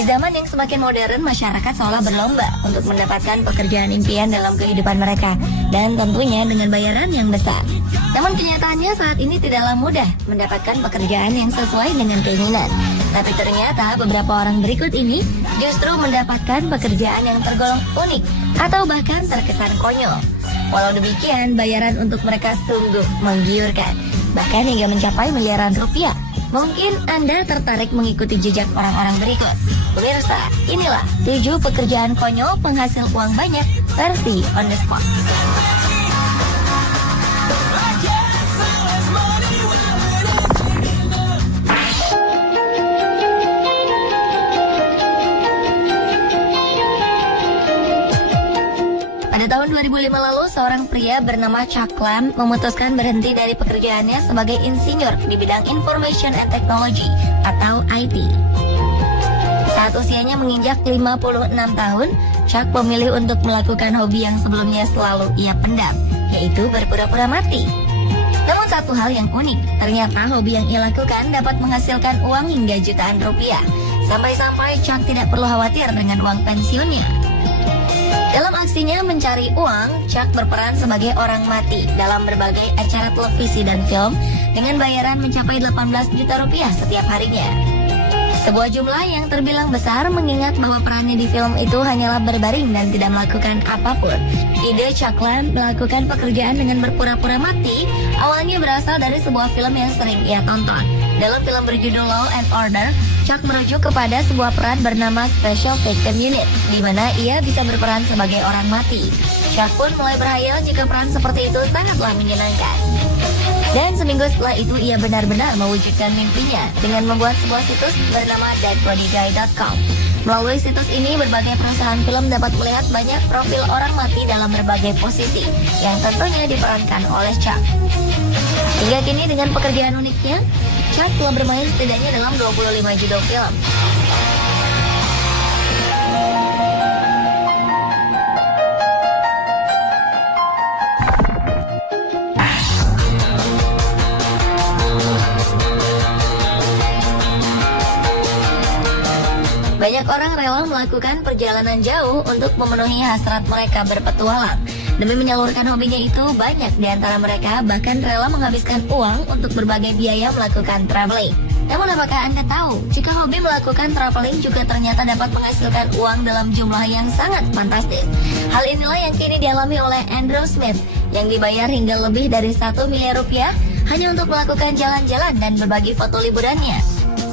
Di zaman yang semakin modern, masyarakat seolah berlomba untuk mendapatkan pekerjaan impian dalam kehidupan mereka, dan tentunya dengan bayaran yang besar. Namun kenyataannya saat ini tidaklah mudah mendapatkan pekerjaan yang sesuai dengan keinginan. Tapi ternyata beberapa orang berikut ini justru mendapatkan pekerjaan yang tergolong unik atau bahkan terkesan konyol. Walau demikian, bayaran untuk mereka sungguh menggiurkan, bahkan hingga mencapai miliaran rupiah. Mungkin Anda tertarik mengikuti jejak orang-orang berikut. Pemirsa, inilah 7 pekerjaan konyol penghasil uang banyak versi on the spot. Pada tahun 2005 lalu, seorang pria bernama Chuck Lamb memutuskan berhenti dari pekerjaannya sebagai insinyur di bidang Information and Technology atau IT. Saat usianya menginjak 56 tahun, Chuck memilih untuk melakukan hobi yang sebelumnya selalu ia pendam, yaitu berpura-pura mati. Namun satu hal yang unik, ternyata hobi yang ia lakukan dapat menghasilkan uang hingga jutaan rupiah. Sampai-sampai Chuck tidak perlu khawatir dengan uang pensiunnya. Dalam aksinya mencari uang, Chuck berperan sebagai orang mati dalam berbagai acara televisi dan film dengan bayaran mencapai 18 juta rupiah setiap harinya. Sebuah jumlah yang terbilang besar mengingat bahwa perannya di film itu hanyalah berbaring dan tidak melakukan apapun. Ide Chuck Lamb melakukan pekerjaan dengan berpura-pura mati awalnya berasal dari sebuah film yang sering ia tonton. Dalam film berjudul Law and Order, Chuck merujuk kepada sebuah peran bernama Special Victim Unit, di mana ia bisa berperan sebagai orang mati. Chuck pun mulai berhayal jika peran seperti itu sangatlah menyenangkan. Dan seminggu setelah itu ia benar-benar mewujudkan mimpinya dengan membuat sebuah situs bernama deadbodyguy.com. Melalui situs ini, berbagai perusahaan film dapat melihat banyak profil orang mati dalam berbagai posisi yang tentunya diperankan oleh Chuck. Hingga kini dengan pekerjaan uniknya, Chuck telah bermain setidaknya dalam 25 judul film. Banyak orang rela melakukan perjalanan jauh untuk memenuhi hasrat mereka berpetualang. Demi menyalurkan hobinya itu, banyak di antara mereka bahkan rela menghabiskan uang untuk berbagai biaya melakukan traveling. Namun apakah Anda tahu, jika hobi melakukan traveling juga ternyata dapat menghasilkan uang dalam jumlah yang sangat fantastis. Hal inilah yang kini dialami oleh Andrew Smith, yang dibayar hingga lebih dari 1 miliar rupiah hanya untuk melakukan jalan-jalan dan berbagi foto liburannya.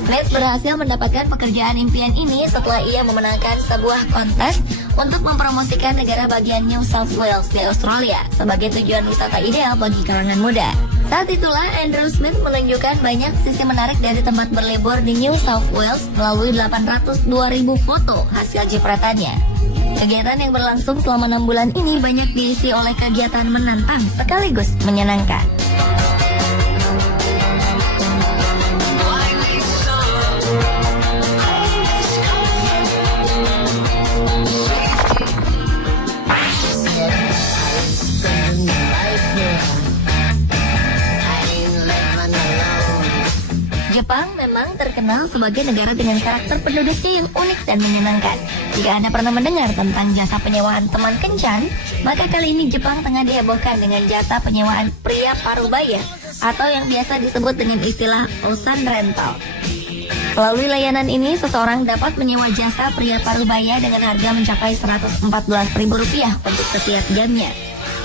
Smith berhasil mendapatkan pekerjaan impian ini setelah ia memenangkan sebuah kontes untuk mempromosikan negara bagian New South Wales di Australia sebagai tujuan wisata ideal bagi kalangan muda. Saat itulah Andrew Smith menunjukkan banyak sisi menarik dari tempat berlibur di New South Wales melalui 802.000 foto hasil jepretannya. Kegiatan yang berlangsung selama 6 bulan ini banyak diisi oleh kegiatan menantang sekaligus menyenangkan. Jepang memang terkenal sebagai negara dengan karakter penduduknya yang unik dan menyenangkan. Jika Anda pernah mendengar tentang jasa penyewaan teman kencan, maka kali ini Jepang tengah dihebohkan dengan jasa penyewaan pria parubaya atau yang biasa disebut dengan istilah Osan Rental. Melalui layanan ini, seseorang dapat menyewa jasa pria parubaya dengan harga mencapai Rp114.000 untuk setiap jamnya.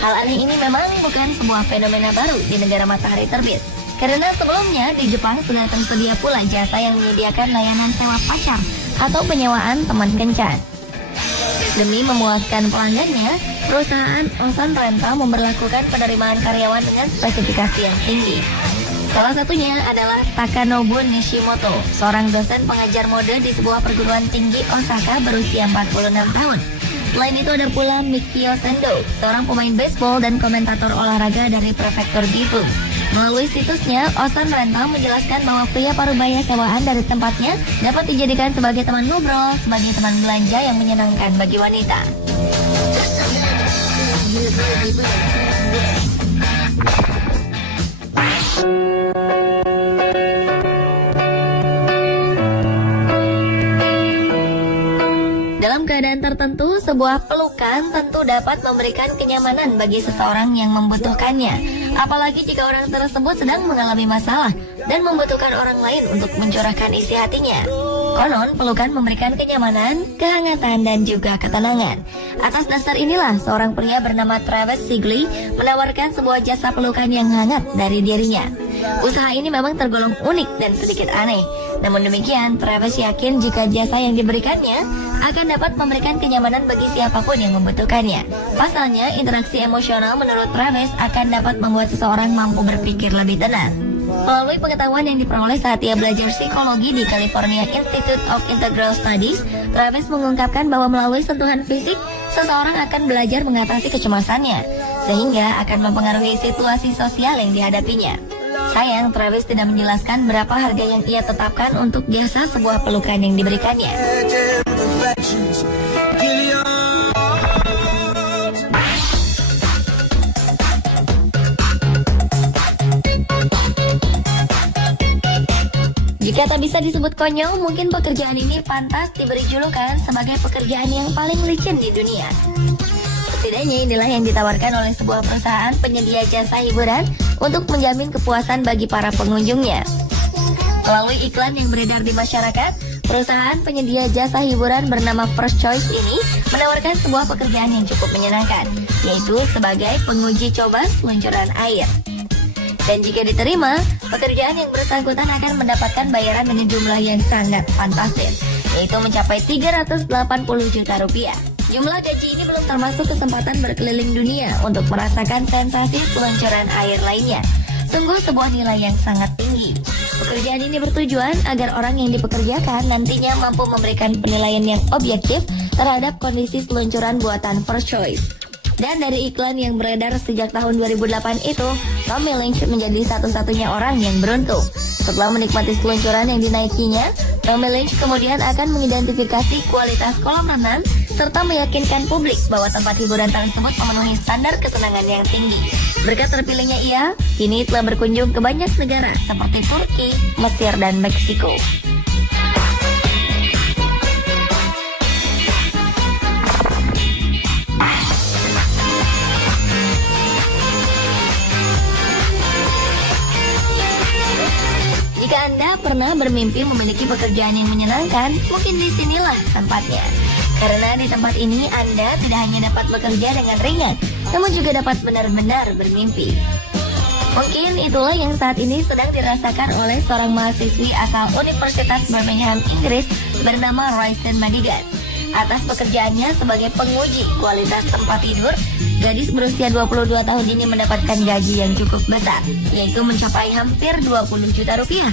Hal aneh ini memang bukan sebuah fenomena baru di negara matahari terbit. Karena sebelumnya di Jepang sudah tersedia pula jasa yang menyediakan layanan sewa pacar atau penyewaan teman kencan. Demi memuaskan pelanggannya, perusahaan Osan Rental memberlakukan penerimaan karyawan dengan spesifikasi yang tinggi. Salah satunya adalah Takanobu Nishimoto, seorang dosen pengajar mode di sebuah perguruan tinggi Osaka berusia 46 tahun. Selain itu ada pula Mikio Sendo, seorang pemain baseball dan komentator olahraga dari prefektur Gifu. Melalui situsnya, Osan Rental menjelaskan bahwa pria parubaya sewaan dari tempatnya dapat dijadikan sebagai teman ngobrol, sebagai teman belanja yang menyenangkan bagi wanita. Dalam keadaan tertentu, sebuah pelukan tentu dapat memberikan kenyamanan bagi seseorang yang membutuhkannya. Apalagi jika orang tersebut sedang mengalami masalah dan membutuhkan orang lain untuk mencurahkan isi hatinya. Konon, pelukan memberikan kenyamanan, kehangatan, dan juga ketenangan. Atas dasar inilah, seorang pria bernama Travis Sigley menawarkan sebuah jasa pelukan yang hangat dari dirinya. Usaha ini memang tergolong unik dan sedikit aneh. Namun demikian, Travis yakin jika jasa yang diberikannya akan dapat memberikan kenyamanan bagi siapapun yang membutuhkannya. Pasalnya, interaksi emosional menurut Travis akan dapat membuat seseorang mampu berpikir lebih tenang. Melalui pengetahuan yang diperoleh saat ia belajar psikologi di California Institute of Integral Studies, Travis mengungkapkan bahwa melalui sentuhan fisik, seseorang akan belajar mengatasi kecemasannya, sehingga akan mempengaruhi situasi sosial yang dihadapinya. Sayang, Travis tidak menjelaskan berapa harga yang ia tetapkan untuk jasa sebuah pelukan yang diberikannya. Jika tak bisa disebut konyol, mungkin pekerjaan ini pantas diberi julukan sebagai pekerjaan yang paling licin di dunia. Setidaknya inilah yang ditawarkan oleh sebuah perusahaan penyedia jasa hiburan untuk menjamin kepuasan bagi para pengunjungnya. Melalui iklan yang beredar di masyarakat, perusahaan penyedia jasa hiburan bernama First Choice ini menawarkan sebuah pekerjaan yang cukup menyenangkan, yaitu sebagai penguji coba seluncuran air. Dan jika diterima, pekerjaan yang bersangkutan akan mendapatkan bayaran dengan jumlah yang sangat fantastis, yaitu mencapai 380 juta rupiah. Jumlah gaji ini belum termasuk kesempatan berkeliling dunia untuk merasakan sensasi peluncuran air lainnya. Sungguh sebuah nilai yang sangat tinggi. Pekerjaan ini bertujuan agar orang yang dipekerjakan nantinya mampu memberikan penilaian yang objektif terhadap kondisi seluncuran buatan First Choice. Dan dari iklan yang beredar sejak tahun 2008 itu, Tommy Lynch menjadi satu-satunya orang yang beruntung. Setelah menikmati seluncuran yang dinaikinya, Tommy Lynch kemudian akan mengidentifikasi kualitas kolam renang serta meyakinkan publik bahwa tempat hiburan tersebut memenuhi standar kesenangan yang tinggi. Berkat terpilihnya ia, kini telah berkunjung ke banyak negara seperti Turki, Mesir, dan Meksiko. Jika Anda pernah bermimpi memiliki pekerjaan yang menyenangkan, mungkin disinilah tempatnya. Karena di tempat ini Anda tidak hanya dapat bekerja dengan ringan, namun juga dapat benar-benar bermimpi. Mungkin itulah yang saat ini sedang dirasakan oleh seorang mahasiswi asal Universitas Birmingham, Inggris bernama Royce Madigan. Atas pekerjaannya sebagai penguji kualitas tempat tidur, gadis berusia 22 tahun ini mendapatkan gaji yang cukup besar, yaitu mencapai hampir 20 juta rupiah.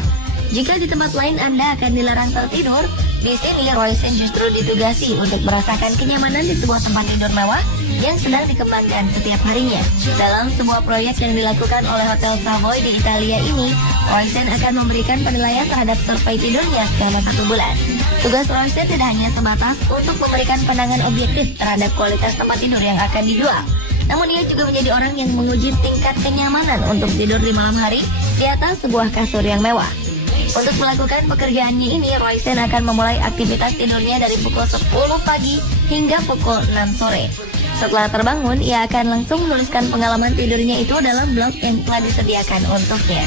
Jika di tempat lain Anda akan dilarang tertidur, di sini Royce justru ditugasi untuk merasakan kenyamanan di sebuah tempat tidur mewah yang sedang dikembangkan setiap harinya. Dalam sebuah proyek yang dilakukan oleh Hotel Savoy di Italia ini, Royce akan memberikan penilaian terhadap survei tidurnya selama 1 bulan. Tugas Royce tidak hanya sebatas untuk memberikan pandangan objektif terhadap kualitas tempat tidur yang akan dijual, namun ia juga menjadi orang yang menguji tingkat kenyamanan untuk tidur di malam hari di atas sebuah kasur yang mewah. Untuk melakukan pekerjaannya ini, Royce akan memulai aktivitas tidurnya dari pukul 10 pagi hingga pukul 6 sore. Setelah terbangun, ia akan langsung menuliskan pengalaman tidurnya itu dalam blog yang telah disediakan untuknya.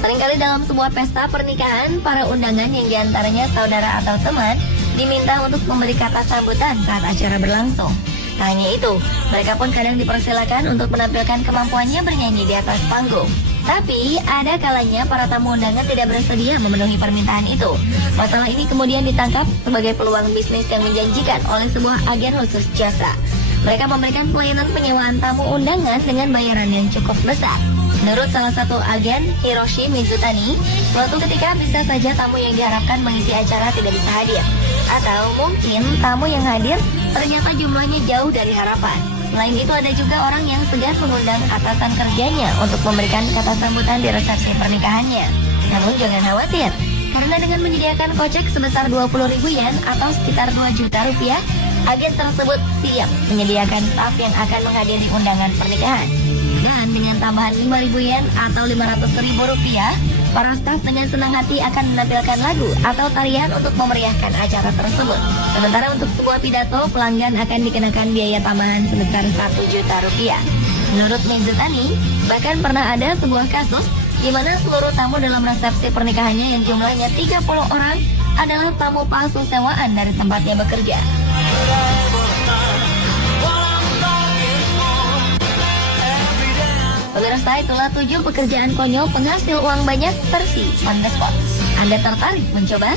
Seringkali dalam sebuah pesta pernikahan, para undangan yang diantaranya saudara atau teman diminta untuk memberi kata sambutan saat acara berlangsung. Tak hanya itu, mereka pun kadang dipersilakan untuk menampilkan kemampuannya bernyanyi di atas panggung. Tapi ada kalanya para tamu undangan tidak bersedia memenuhi permintaan itu. Masalah ini kemudian ditangkap sebagai peluang bisnis yang menjanjikan oleh sebuah agen khusus jasa. Mereka memberikan pelayanan penyewaan tamu undangan dengan bayaran yang cukup besar. Menurut salah satu agen, Hiroshi Mizutani, suatu ketika bisa saja tamu yang diharapkan mengisi acara tidak bisa hadir. Atau mungkin tamu yang hadir ternyata jumlahnya jauh dari harapan. Selain itu ada juga orang yang segan mengundang atasan kerjanya untuk memberikan kata sambutan di resepsi pernikahannya. Namun jangan khawatir, Karena dengan menyediakan kocek sebesar 20.000 yen atau sekitar 2 juta rupiah, agen tersebut siap menyediakan staf yang akan menghadiri undangan pernikahan. Dan dengan tambahan 5.000 yen atau 500.000 rupiah, para staf dengan senang hati akan menampilkan lagu atau tarian untuk memeriahkan acara tersebut. Sementara untuk sebuah pidato, pelanggan akan dikenakan biaya tambahan sebesar 1 juta rupiah. Menurut Mizutani, bahkan pernah ada sebuah kasus di mana seluruh tamu dalam resepsi pernikahannya yang jumlahnya 30 orang adalah tamu palsu sewaan dari tempatnya bekerja. Pemirsa, itulah 7 pekerjaan konyol penghasil uang banyak versi on the spot. Anda tertarik mencoba?